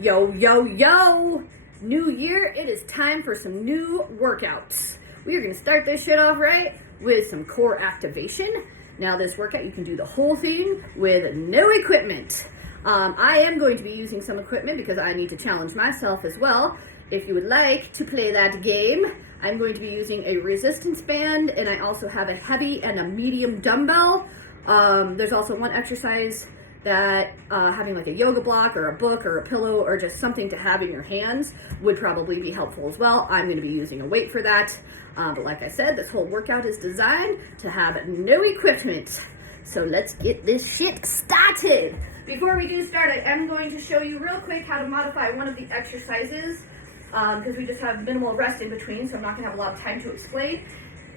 Yo, yo, yo! New year, it is time for some new workouts. We are going to start this shit off right with some core activation. Now, this workout, you can do the whole thing with no equipment. I am going to be using some equipment because I need to challenge myself as well. If you would like to play that game, I'm going to be using a resistance band, and I also have a heavy and a medium dumbbell. There's also one exercise that having like a yoga block or a book or a pillow or just something to have in your hands would probably be helpful as well. I'm going to be using a weight for that. But like I said, this whole workout is designed to have no equipment. So let's get this shit started. Before we do start, I am going to show you real quick how to modify one of the exercises because we just have minimal rest in between, so I'm not going to have a lot of time to explain.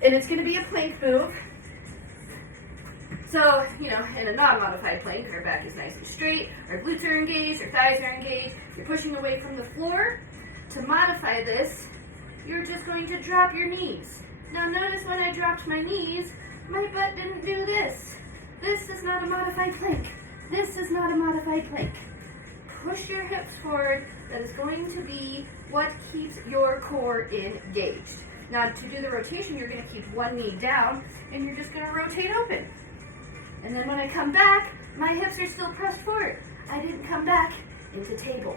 And it's going to be a plank move. So, in a non-modified plank, our back is nice and straight, our glutes are engaged, our thighs are engaged, you're pushing away from the floor. To modify this, you're just going to drop your knees. Now notice when I dropped my knees, my butt didn't do this. This is not a modified plank. This is not a modified plank. Push your hips forward. That is going to be what keeps your core engaged. Now to do the rotation, you're going to keep one knee down, and you're just going to rotate open. And then when I come back, my hips are still pressed forward. I didn't come back into table.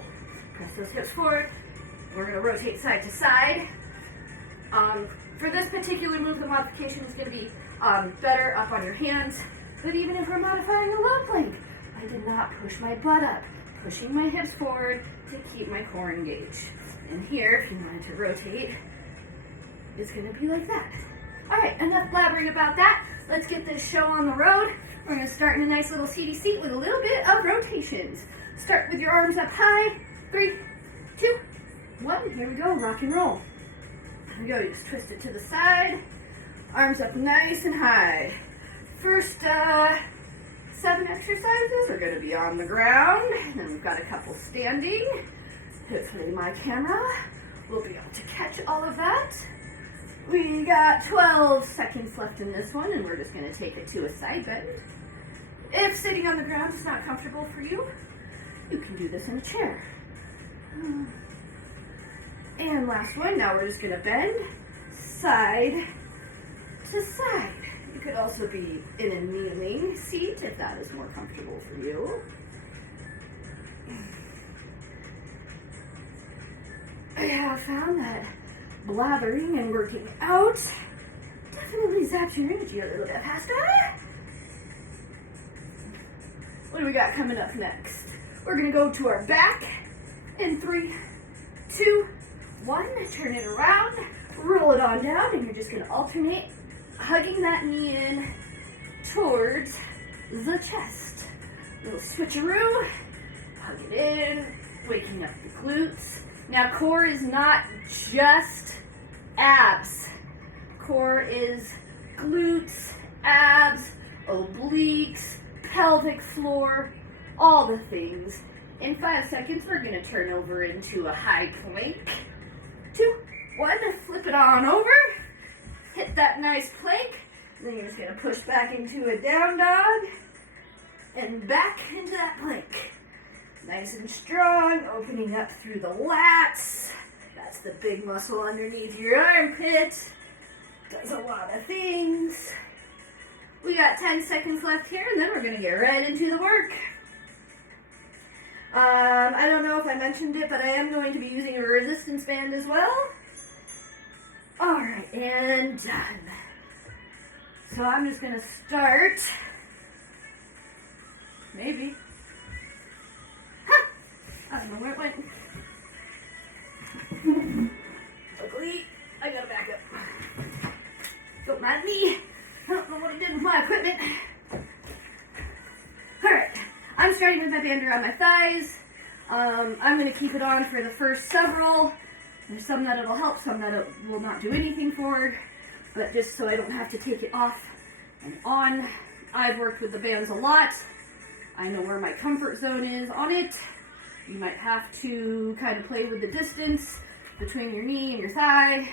Press those hips forward. We're going to rotate side to side. For this particular move, the modification is going to be better up on your hands. But even if we're modifying a low plank, I did not push my butt up. Pushing my hips forward to keep my core engaged. And here, if you wanted to rotate, it's going to be like that. All right, enough blabbering about that. Let's get this show on the road. We're going to start in a nice little seaty seat with a little bit of rotations. Start with your arms up high. 3, 2, 1. Here we go. Rock and roll. Here we go. You just twist it to the side. Arms up nice and high. First 7 exercises are going to be on the ground. And then we've got a couple standing. Hopefully my camera will be able to catch all of that. We got 12 seconds left in this one, and we're just going to take it to a side bend. If sitting on the ground is not comfortable for you, you can do this in a chair. And last one, now we're just going to bend side to side. You could also be in a kneeling seat if that is more comfortable for you. I have found that blathering and working out definitely zaps your energy a little bit faster. What do we got coming up next? We're going to go to our back in 3, 2, 1. Turn it around, roll it on down, and you're just going to alternate hugging that knee in towards the chest. Little switcheroo, hug it in, waking up the glutes. Now, core is not just abs. Core is glutes, abs, obliques, pelvic floor, all the things. In 5 seconds, we're going to turn over into a high plank. 2, 1, flip it on over. Hit that nice plank. Then you're just going to push back into a down dog and back into that plank. Nice and strong, opening up through the lats. That's the big muscle underneath your armpit. Does a lot of things. We got 10 seconds left here, and then we're going to get right into the work. I don't know if I mentioned it, but I am going to be using a resistance band as well. All right, and done. So I'm just going to start. Maybe. I don't know where it went. Luckily, I gotta back up. Don't mind me. I don't know what I did with my equipment. Alright, I'm starting with my band around my thighs. I'm going to keep it on for the first several. There's some that it'll help, some that it will not do anything for. But just so I don't have to take it off and on. I've worked with the bands a lot. I know where my comfort zone is on it. You might have to kind of play with the distance between your knee and your thigh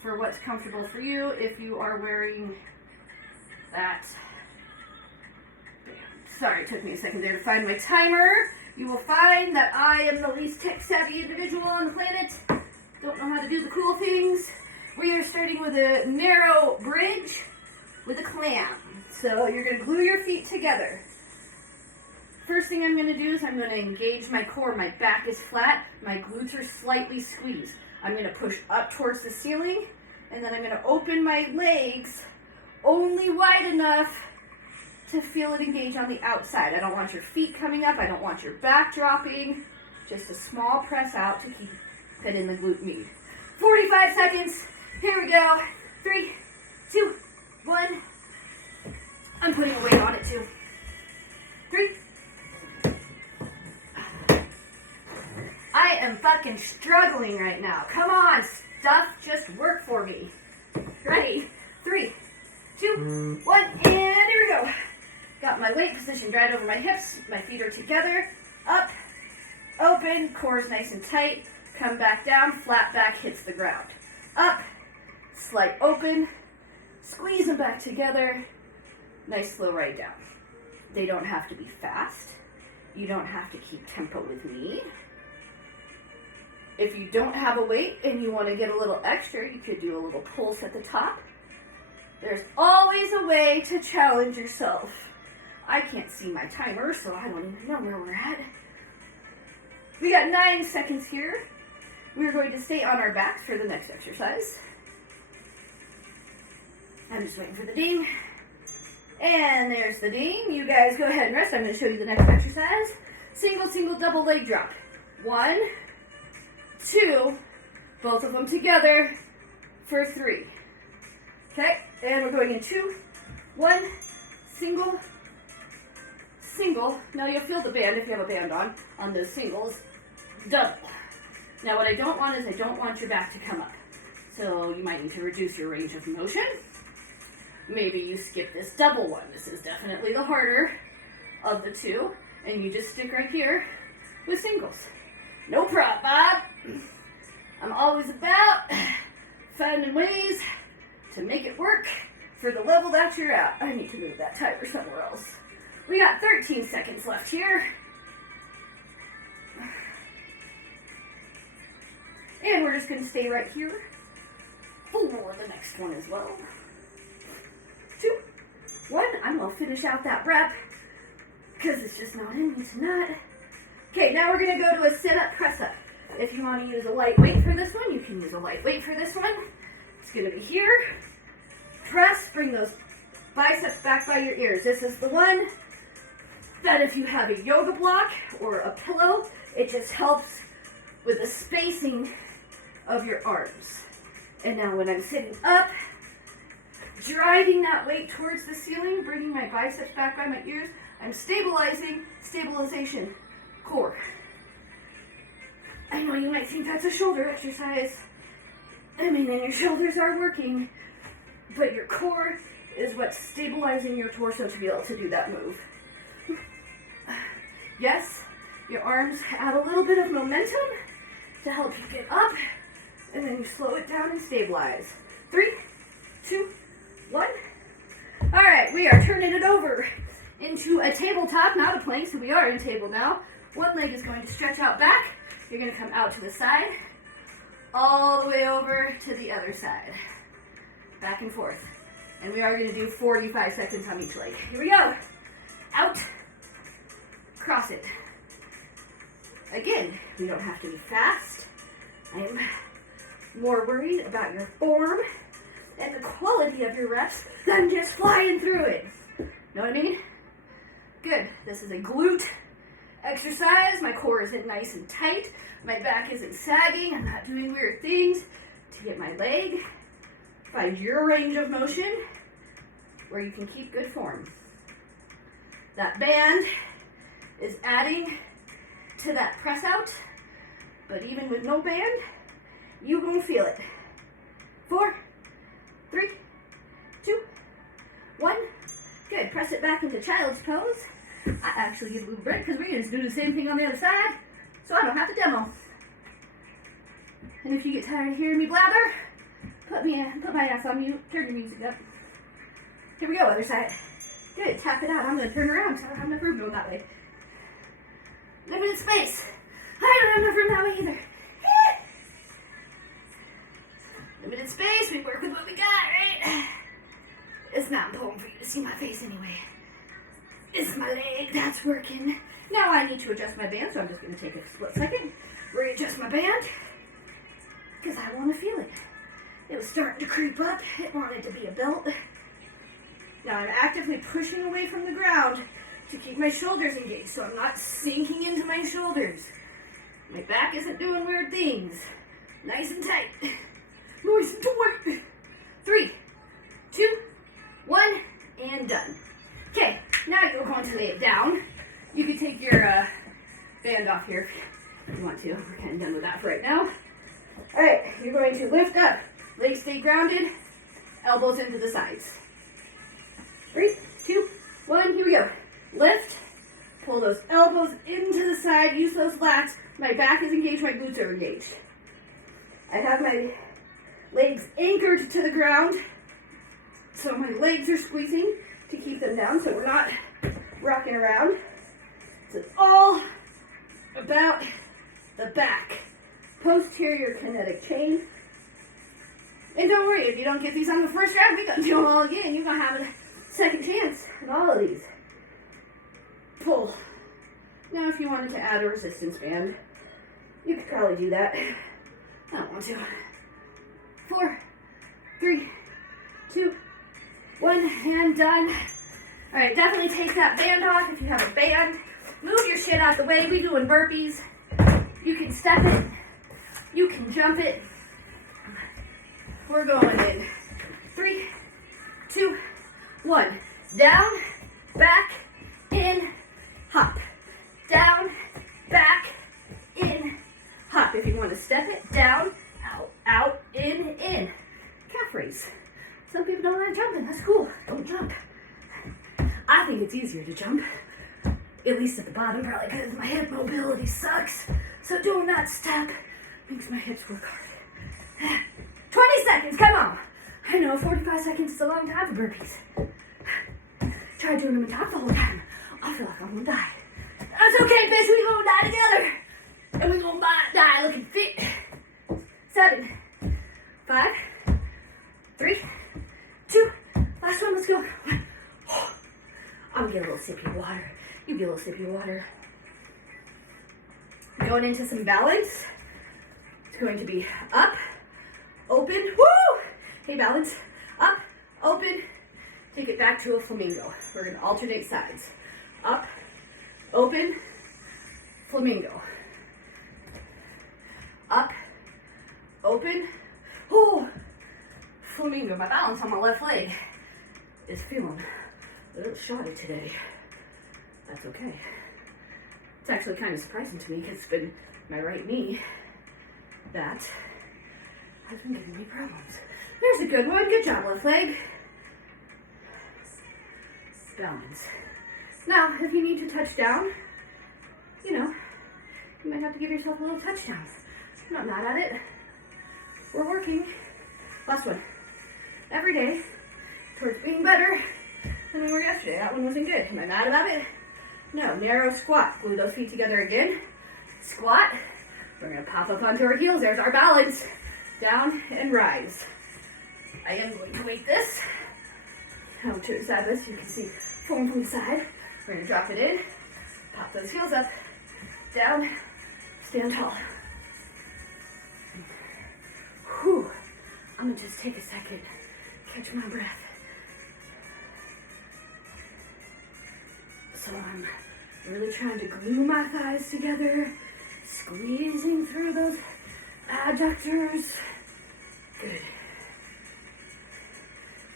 for what's comfortable for you if you are wearing that band. Sorry, it took me a second there to find my timer. You will find that I am the least tech-savvy individual on the planet. Don't know how to do the cool things. We are starting with a narrow bridge with a clam. So you're going to glue your feet together. First thing I'm going to do is I'm going to engage my core. My back is flat. My glutes are slightly squeezed. I'm going to push up towards the ceiling, and then I'm going to open my legs only wide enough to feel it engage on the outside. I don't want your feet coming up. I don't want your back dropping. Just a small press out to keep it in the glute med. 45 seconds. Here we go. 3, 2, 1. I'm putting a weight on it too. 3. I am fucking struggling right now. Come on, stuff, just work for me. Ready? 3, 2, 1, and here we go. Got my weight positioned right over my hips. My feet are together. Up, open, core is nice and tight. Come back down, flat back hits the ground. Up, slight open, squeeze them back together. Nice slow right down. They don't have to be fast. You don't have to keep tempo with me. If you don't have a weight and you want to get a little extra, you could do a little pulse at the top. There's always a way to challenge yourself. I can't see my timer, so I don't even know where we're at. We got 9 seconds here. We're going to stay on our backs for the next exercise. I'm just waiting for the ding. And there's the ding. You guys go ahead and rest. I'm going to show you the next exercise. Single, single, double leg drop. 1, 2, both of them together for 3. Okay, and we're going in 2, 1, single, single. Now you'll feel the band if you have a band on those singles. Double. Now what I don't want is I don't want your back to come up. So you might need to reduce your range of motion. Maybe you skip this double one. This is definitely the harder of the two. And you just stick right here with singles. No problem, Bob. I'm always about finding ways to make it work for the level that you're at. I need to move that timer somewhere else. We got 13 seconds left here. And we're just going to stay right here for the next one as well. 2, 1. I'm going to finish out that rep because it's just not in me tonight. Okay, now we're going to go to a sit-up press-up. If you want to use a light weight for this one, you can use a light weight for this one. It's going to be here. Press, bring those biceps back by your ears. This is the one that if you have a yoga block or a pillow, it just helps with the spacing of your arms. And now when I'm sitting up, driving that weight towards the ceiling, bringing my biceps back by my ears, I'm stabilization, core. I know you might think that's a shoulder exercise. I mean, and your shoulders are working, but your core is what's stabilizing your torso to be able to do that move. Yes, your arms add a little bit of momentum to help you get up, and then you slow it down and stabilize. 3, 2, 1. All right, we are turning it over into a tabletop, not a plank, so we are in table now. One leg is going to stretch out back. You're going to come out to the side, all the way over to the other side. Back and forth. And we are going to do 45 seconds on each leg. Here we go. Out. Cross it. Again, we don't have to be fast. I am more worried about your form and the quality of your reps than just flying through it. Know what I mean? Good. This is a glute exercise. My core isn't nice and tight. My back isn't sagging. I'm not doing weird things to get my leg. Find your range of motion where you can keep good form. That band is adding to that press out, but even with no band, you gonna feel it. 4, 3, 2, 1. Good. Press it back into child's pose. I actually give a little break because we're going to do the same thing on the other side, so I don't have to demo. And if you get tired of hearing me blather, put my ass on mute. Turn your music up. Here we go, other side. Good. Tap it out. I'm going to turn around so I don't have enough room going that way. Limited space. I don't have enough room that way either. Limited space, we work with what we got, right? It's not important for you to see my face anyway. It's my leg that's working. Now I need to adjust my band, so I'm just going to take a split second, readjust my band, because I want to feel it. It was starting to creep up. It wanted to be a belt. Now I'm actively pushing away from the ground to keep my shoulders engaged, so I'm not sinking into my shoulders. My back isn't doing weird things. Nice and tight. Nice and tight. 3, 2, 1, and done. Okay, now you're going to lay it down. You can take your band off here if you want to. We're kind of done with that for right now. All right, you're going to lift up. Legs stay grounded. Elbows into the sides. 3, 2, 1, here we go. Lift. Pull those elbows into the side. Use those lats. My back is engaged. My glutes are engaged. I have my legs anchored to the ground. So my legs are squeezing to keep them down so we're not rocking around. So it's all about the back. Posterior kinetic chain. And don't worry, if you don't get these on the first round, we're going to do them all again. You're going to have a second chance in all of these. Pull. Now, if you wanted to add a resistance band, you could probably do that. I don't want to. 4, 3, 2, 1, and done. All right, definitely take that band off if you have a band. Move your shit out the way. We're doing burpees. You can step it. You can jump it. We're going in 3, 2, 1. Down, back, in, hop. Down, back, in, hop. If you want to step it, down, out, out, in. Calf raise. Some people don't like jumping. That's cool. Don't jump. I think it's easier to jump. At least at the bottom, probably because my hip mobility sucks. So doing that step makes my hips work hard. 20 seconds, come on. I know, 45 seconds is a long time for burpees. Try doing them in top the whole time. I feel like I'm gonna die. That's okay, bitch, we gonna die together. And we gonna die looking fit. 7, 5, 3, 2, last one, let's go. I'm gonna get a little sippy of water. You get a little sippy of water. Going into some balance. It's going to be up, open, woo! Hey, balance, up, open, take it back to a flamingo. We're gonna alternate sides. Up, open, flamingo. Up, open, whoo! Flamingo. My balance on my left leg is feeling a little shoddy today. That's okay. It's actually kind of surprising to me because it's been my right knee that has been giving me problems. There's a good one. Good job, left leg. Balance. Now, if you need to touch down, you might have to give yourself a little touchdown. I'm not mad at it. We're working. Last one. Every day towards being better than we were yesterday. That one wasn't good. Am I mad about it? No. Narrow squat. Glue those feet together again. Squat. We're going to pop up onto our heels. There's our balance. Down and rise. I am going to weight this. I'll turn side this so you can see form from the side. We're going to drop it in. Pop those heels up. Down. Stand tall. Whew. I'm going to just take a second. Catch my breath. So I'm really trying to glue my thighs together. Squeezing through those adductors. Good.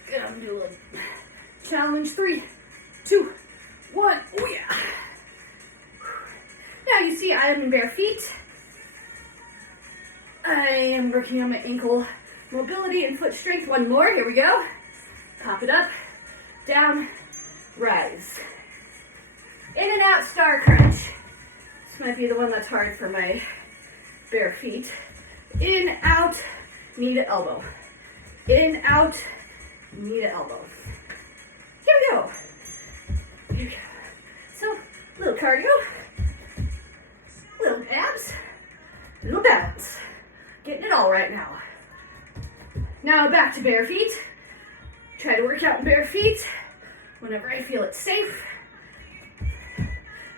Good, I'm doing challenge 3, 2, 1. Oh yeah. Now you see I am in bare feet. I am working on my ankle mobility and foot strength. One more, here we go. Pop it up, down, rise. In and out star crunch. This might be the one that's hard for my bare feet. In, out, knee to elbow. In, out, knee to elbow. Here we go. Here we go. So, little cardio. hell right now. Now back to bare feet. Try to work out in bare feet whenever I feel it's safe.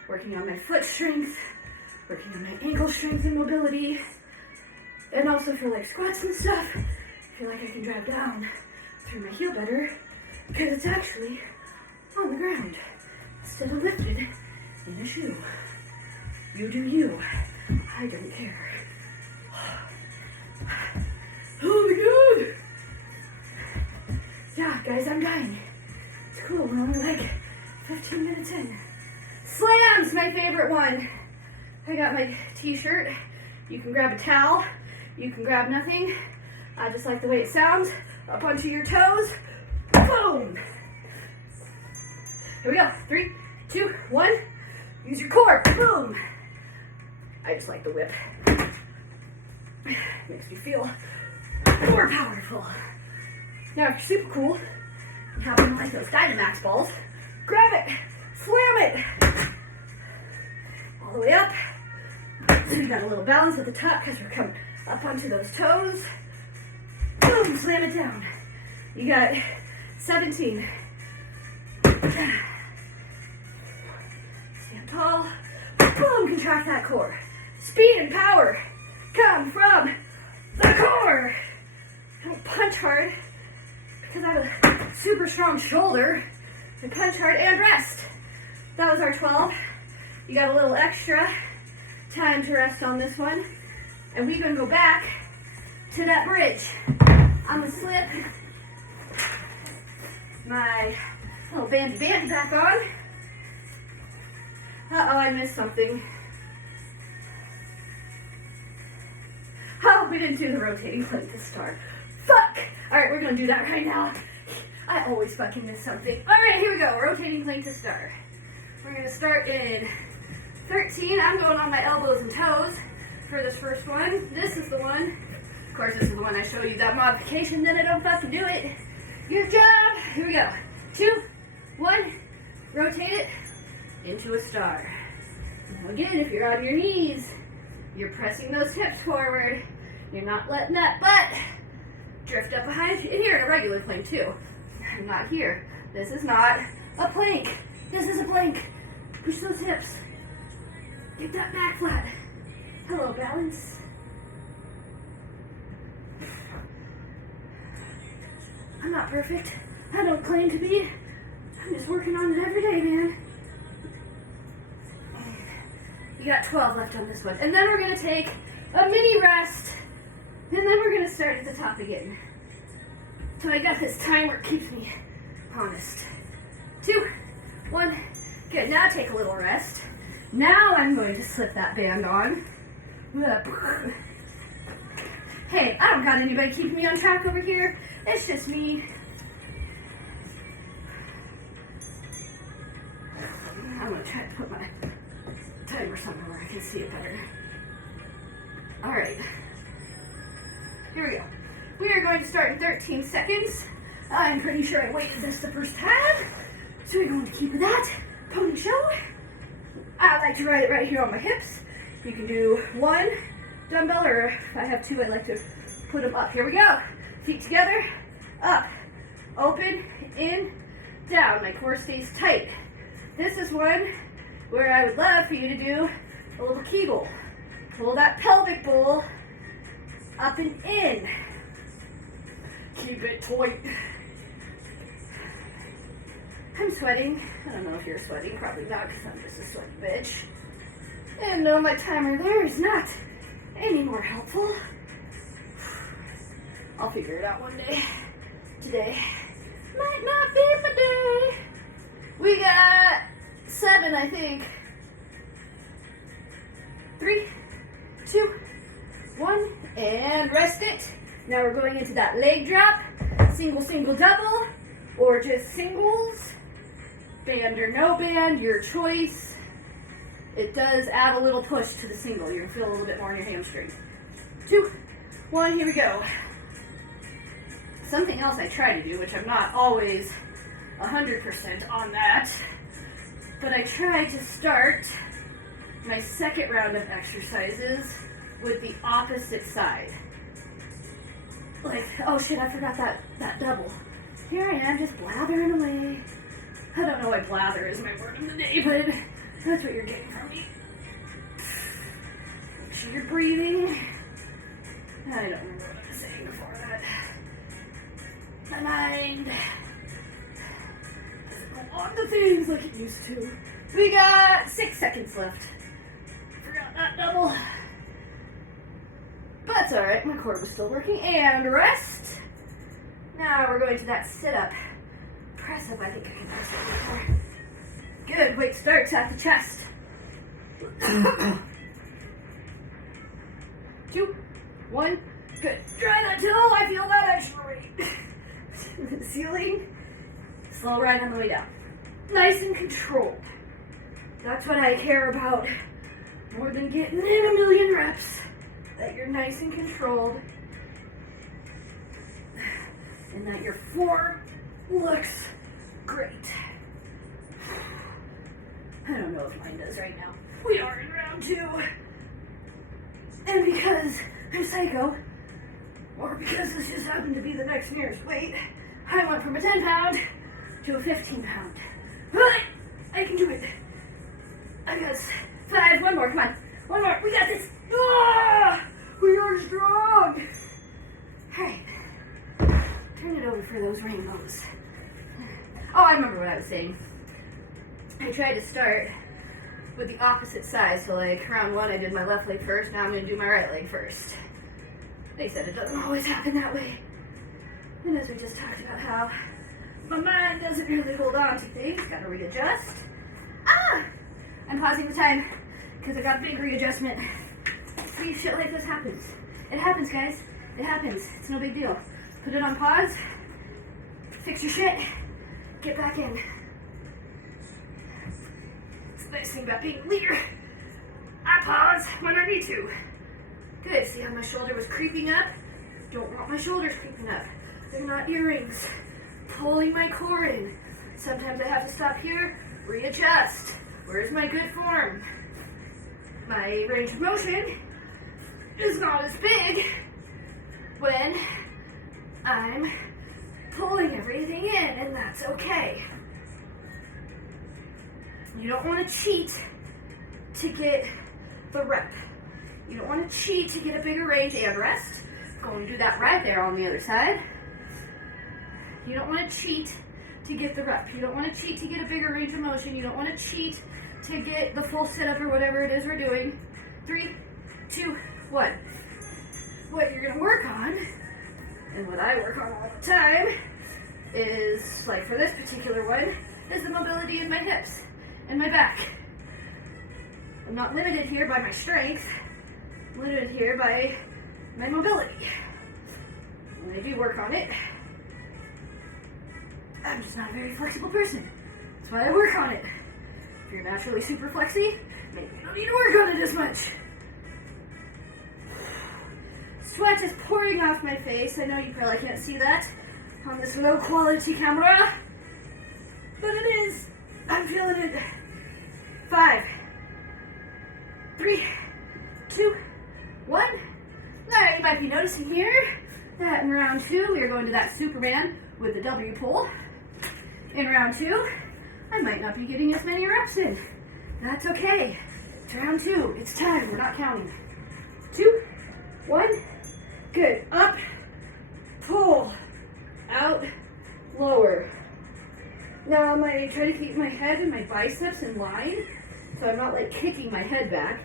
Working on my foot strength, working on my ankle strength and mobility, and also for like squats and stuff, I feel like I can drive down through my heel better because it's actually on the ground instead of lifted in a shoe. You do you. I don't care. Oh my god! Yeah, guys, I'm dying. It's cool, we're only like 15 minutes in. Slams, my favorite one. I got my t-shirt. You can grab a towel. You can grab nothing. I just like the way it sounds. Up onto your toes. Boom! Here we go. 3, 2, 1. Use your core. Boom! I just like the whip. Makes me feel more powerful. Now, if you're super cool and happen to like those Dynamax balls, grab it, slam it, all the way up. So you got a little balance at the top because we're coming up onto those toes. Boom, slam it down. You got 17. Stand tall. Boom, contract that core. Speed and power come from the core. Don't punch hard because I have a super strong shoulder. I punch hard and rest. That was our 12. You got a little extra time to rest on this one. And we're going to go back to that bridge. I'm going to slip my little bandy back on. Uh-oh, I missed something. Oh, we didn't do the rotating plank to start. Fuck! Alright, we're going to do that right now. I always fucking miss something. Alright, here we go. Rotating plank to start. We're going to start in 13. I'm going on my elbows and toes for this first one. This is the one. Of course, this is the one I show you that modification, then I don't fucking do it. Your job. Here we go. 2, 1. Rotate it into a star. Now again, if you're on your knees, you're pressing those hips forward. You're not letting that butt drift up behind you. Here in a regular plank too. I'm not here. This is not a plank. This is a plank. Push those hips. Get that back flat. Hello, balance. I'm not perfect. I don't claim to be. I'm just working on it every day, man. You got 12 left on this one. And then we're going to take a mini rest. And then we're going to start at the top again. So I got this timer, it keeps me honest. 2, 1. Good, now take a little rest. Now I'm going to slip that band on. Hey, I don't got anybody keeping me on track over here. It's just me. I'm going to try to put my timer somewhere where I can see it better. Alright. Here we go. We are going to start in 13 seconds. I'm pretty sure I weighted this the first time. So we're going to keep that. Pony show. I like to ride it right here on my hips. You can do 1 dumbbell, or if I have 2, I like to put them up. Here we go. Feet together. Up. Open. In. Down. My core stays tight. This is one where I would love for you to do a little Kegel. Pull that pelvic bowl up and in. Keep it tight. I'm sweating. I don't know if you're sweating. Probably not, because I'm just a sweaty bitch. And no, my timer there is not any more helpful. I'll figure it out one day. Today might not be my day. We got 7, I think. 3, 2, 1, and rest it. Now we're going into that leg drop. Single, single, double, or just singles. Band or no band, your choice. It does add a little push to the single. You're going to feel a little bit more in your hamstring. 2, 1, here we go. Something else I try to do, which I'm not always 100% on that, but I try to start my second round of exercises with the opposite side. like, oh shit, I forgot that double. Here I am, just blathering away. I don't know why blather is my word of the day, but that's what you're getting from me. Make sure you're breathing. I don't remember what I was saying before that. My mind doesn't go on the things like it used to. We got 6 seconds left. Forgot that double. But that's alright, my core was still working. And rest. Now we're going to that sit-up. Press up, I think I can press it more. Good, weight starts at the chest. 2, 1, good. Try that till I feel that extra weight. The ceiling. Slow ride on the way down. Nice and controlled. That's what I care about more than getting in a million reps. That you're nice and controlled. And that your form looks great. I don't know if mine does right now. We are in round 2. And because I'm psycho, or because this just happened to be the next nearest weight, I went from a 10 pound to a 15 pound. But I can do it. I got 5, one more, come on. One more, we got this. Ah, we are strong. Alright, turn it over for those rainbows. Oh, I remember what I was saying. I tried to start with the opposite side, so like round 1 I did my left leg first, now I'm going to do my right leg first. They said it doesn't always happen that way. And as we just talked about how my mind doesn't really hold on to things, gotta readjust. I'm pausing the time because I got a big readjustment. See, shit like this happens. It happens, guys. It happens. It's no big deal. Put it on pause, fix your shit, get back in. It's the nice thing about being a leader. I pause when I need to. Good, see how my shoulder was creeping up? Don't want my shoulders creeping up. They're not earrings. Pulling my core in. Sometimes I have to stop here, readjust. Where's my good form? My range of motion is not as big when I'm pulling everything in, and that's okay. You don't want to cheat to get the rep. You don't want to cheat to get a bigger range and rest. Going to do that right there on the other side. You don't want to cheat to get the rep. You don't want to cheat to get a bigger range of motion. You don't want to cheat to get the full sit-up or whatever it is we're doing. 3, 2, 1. What you're going to work on, and what I work on all the time, is, like for this particular one, is the mobility in my hips and my back. I'm not limited here by my strength. I'm limited here by my mobility. When I do work on it, I'm just not a very flexible person. That's why I work on it. If you're naturally super flexy, maybe you don't need to work on it as much. Sweat is pouring off my face. I know you probably can't see that on this low quality camera, but it is. I'm feeling it. 5, 3, 2, 1. Now you might be noticing here that in round 2 we are going to that Superman with the W pull. In round 2, I might not be getting as many reps in. That's okay. It's round 2. It's time. We're not counting. 2, 1. Good. Up, pull, out, lower. Now I try to keep my head and my biceps in line, so I'm not like kicking my head back.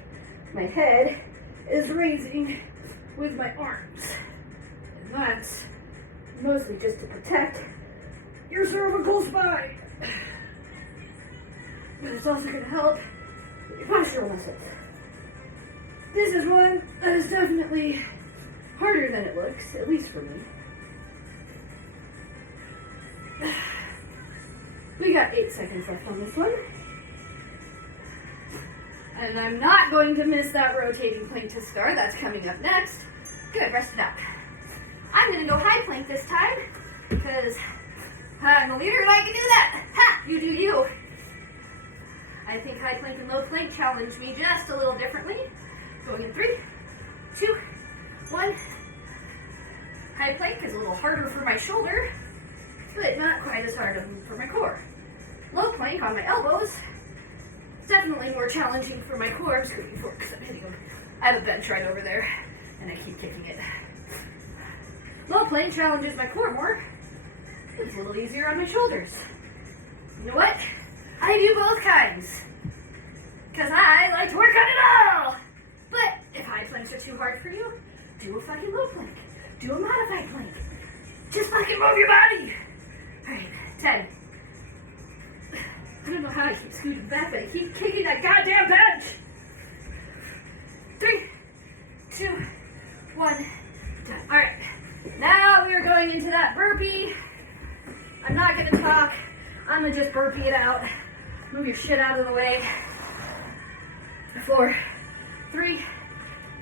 My head is raising with my arms. And that's mostly just to protect your cervical spine. But it's also going to help with your postural muscles. This is one that is definitely harder than it looks, at least for me. We got 8 seconds left on this one. And I'm not going to miss that rotating plank to start. That's coming up next. Good, rest it out. I'm going to go high plank this time because I'm the leader and I can do that. Ha! You do you. I think high plank and low plank challenge me just a little differently. Going in 3, 2, 1. High high plank is a little harder for my shoulder, but not quite as hard for my core. Low plank on my elbows, definitely more challenging for my core. I'm scooting forward because I'm hitting them. I have a bench right over there, and I keep kicking it. Low plank challenges my core more. It's a little easier on my shoulders. You know what? I do both kinds, because I like to work on it all. But if high planks are too hard for you, do a fucking low plank. Do a modified plank. Just fucking move your body. All right, 10. I don't know how I keep scooting back, but I keep kicking that goddamn bench. 3, 2, 1, done. All right, now we are going into that burpee. I'm not gonna talk. I'm gonna just burpee it out. Move your shit out of the way. 4, 3,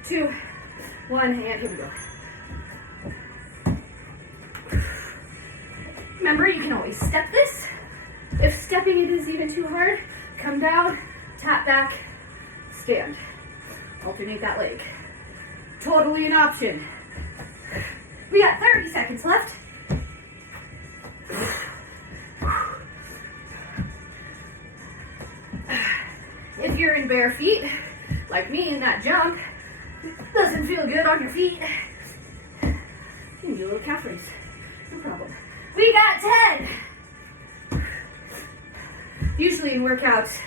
2, 1, and here we go. Remember, you can always step this. If stepping it is even too hard, come down, tap back, stand. Alternate that leg. Totally an option. We got 30 seconds left. If you're in bare feet, like me in that jump, doesn't feel good on your feet, you can do a little calf raise. No problem. We got 10. Usually in workouts,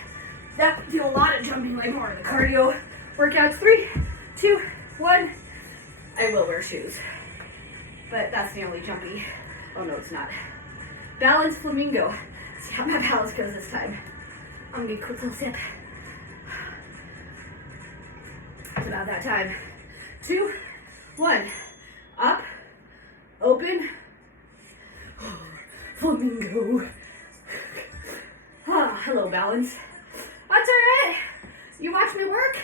that do a lot of jumping, like more of the cardio workouts. 3, 2, 1. I will wear shoes, but that's the only jumpy. Oh no, it's not. Balance flamingo. See how my balance goes this time. I'm gonna get a quick little sip. It's about that time. 2, 1. Up, open, flamingo. Ah, hello, balance. That's all right. You watch me work,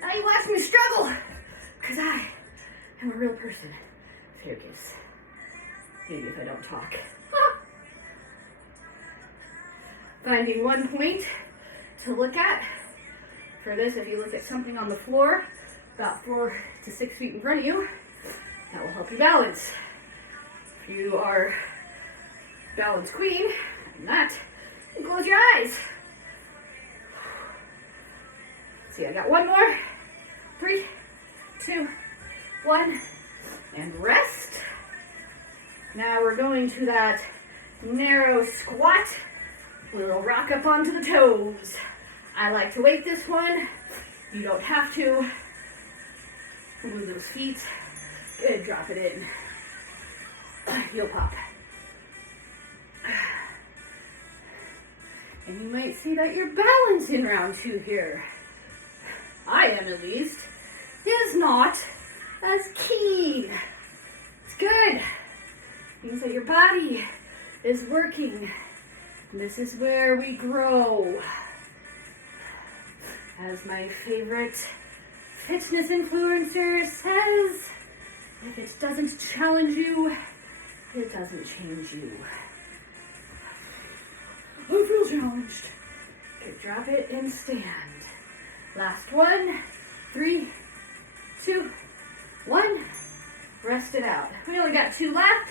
now you watch me struggle. Because I am a real person. Staircase. Maybe if I don't talk. Ah. Finding one point to look at. For this, if you look at something on the floor, about 4 to 6 feet in front of you, that will help you balance. If you are balance queen, and that, and close your eyes. See, I got one more. 3, 2, 1, and rest. Now we're going to that narrow squat. We'll rock up onto the toes. I like to weight this one. You don't have to. Move those feet. Good, drop it in. You'll pop. And you might see that you're balanced in round 2 here. I am, at least. Is not. That's key. It's good. Means that your body is working. And this is where we grow. As my favorite fitness influencer says, if it doesn't challenge you, it doesn't change you. I feel challenged. Okay, drop it and stand. Last one. 3, 2, 1. Rest it out. We only got 2 left.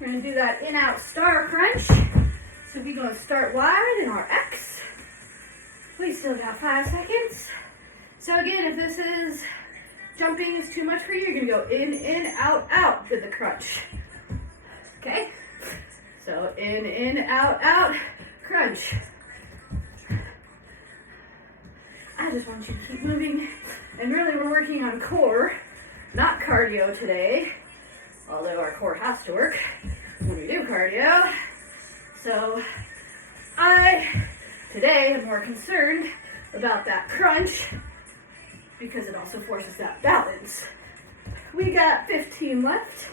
We're going to do that in-out star crunch. So we're going to start wide in our X. We still got 5 seconds. So again, if this is jumping is too much for you, you're going to go in, out, out to the crunch. Okay? So in, out, crunch. I just want you to keep moving. And really, we're working on core, not cardio today. Although our core has to work when we do cardio. So I, today, am more concerned about that crunch because it also forces that balance. We got 15 left.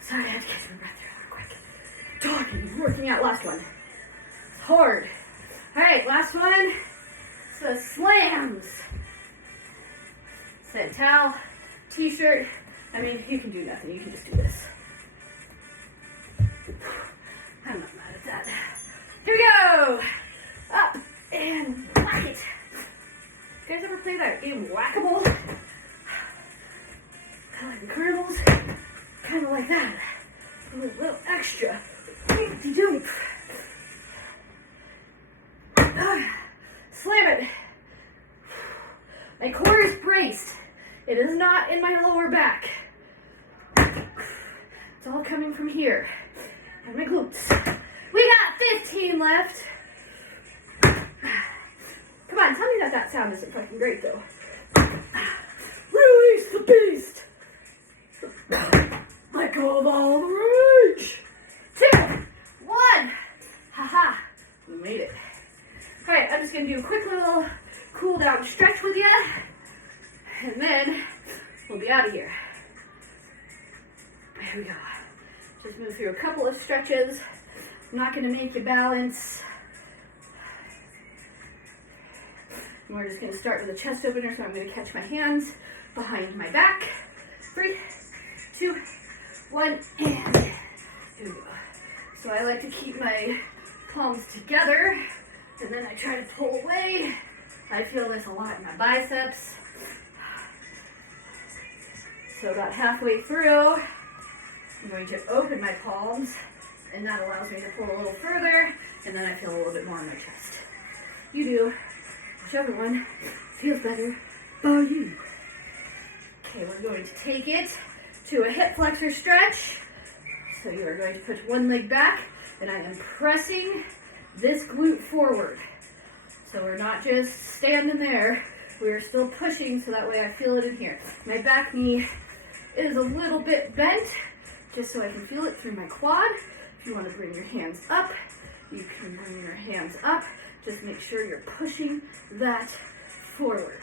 Sorry, I had to catch my breath there real quick. Talking, working out, last one. It's hard. All right, last one. So slams. Set towel, t-shirt. I mean, you can do nothing. You can just do this. I'm not mad at that. Here we go. kind of game of whack-a-mole. Kind of like the carnivals. Kind of like that. A little extra. Doop. Slam it. My core is braced. It is not in my lower back. It's all coming from here. And my glutes. We got 15 left. Come on, tell me that sound isn't fucking great though. Release the beast. Let go of all the rage. 2, 1. Haha. We made it. Alright, I'm just going to do a quick little cool down stretch with you. And then we'll be out of here. There we go. Just move through a couple of stretches. I'm not going to make you balance. And we're just going to start with a chest opener, so I'm going to catch my hands behind my back. 3, 2, 1, and here we go. So I like to keep my palms together, and then I try to pull away. I feel this a lot in my biceps. So about halfway through, I'm going to open my palms, and that allows me to pull a little further, and then I feel a little bit more in my chest. You do. Whichever one feels better for you. Okay, we're going to take it to a hip flexor stretch. So you are going to push one leg back, and I am pressing this glute forward. So we're not just standing there, we're still pushing so that way I feel it in here. My back knee is a little bit bent, just so I can feel it through my quad. If you want to bring your hands up, you can bring your hands up. Just make sure you're pushing that forward.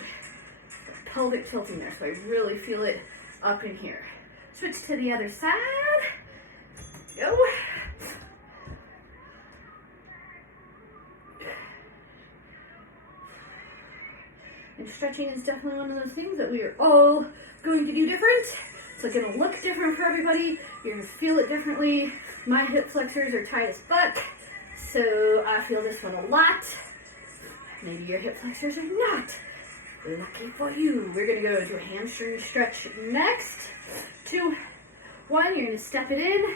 Pelvic tilting there, so I really feel it up in here. Switch to the other side. Go. And stretching is definitely one of those things that we are all going to do different. It's going to look different for everybody. You're going to feel it differently. My hip flexors are tight as fuck, so I feel this one a lot. Maybe your hip flexors are not. Lucky for you. We're going to go into a hamstring stretch next. 2, 1. You're going to step it in.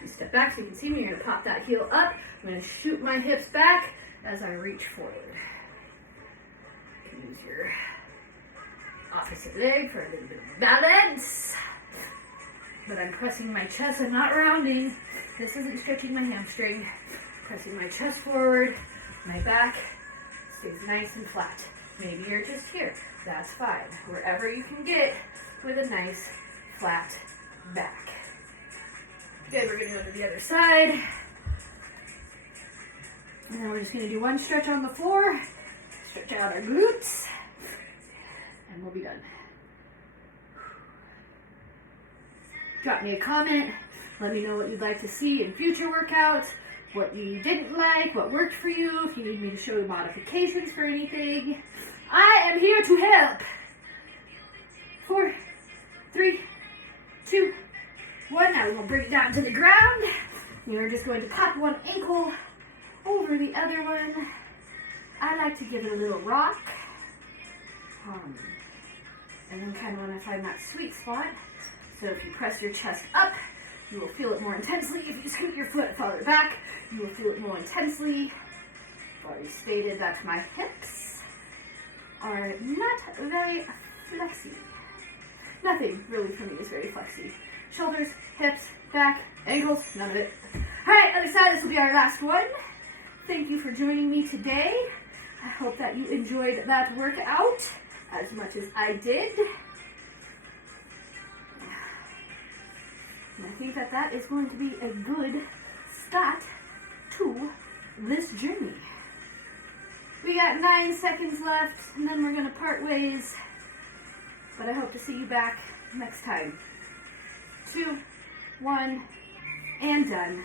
You step back so you can see me. You're going to pop that heel up. I'm going to shoot my hips back as I reach forward. You can use your opposite leg for a little bit of balance. But I'm pressing my chest. I'm not rounding. This isn't stretching my hamstring. Pressing my chest forward. My back stays nice and flat. Maybe you're just here. That's fine. Wherever you can get with a nice flat back. Good, we're going to go to the other side. And then we're just going to do one stretch on the floor. Stretch out our glutes. And we'll be done. Drop me a comment. Let me know what you'd like to see in future workouts. What you didn't like, what worked for you, if you need me to show you modifications for anything. I am here to help. 4, 3, 2, 1. Now we're going to bring it down to the ground. You're just going to pop one ankle over the other one. I like to give it a little rock. And then kind of when I find that sweet spot. So if you press your chest up, you will feel it more intensely. If you scoot your foot farther back, you will feel it more intensely. I've already stated that my hips are not very flexy. Nothing really for me is very flexy. Shoulders, hips, back, ankles, none of it. Alright, other side, this will be our last one. Thank you for joining me today. I hope that you enjoyed that workout as much as I did. And I think that that is going to be a good start to this journey. We got 9 seconds left, and then we're going to part ways. But I hope to see you back next time. 2, 1, and done.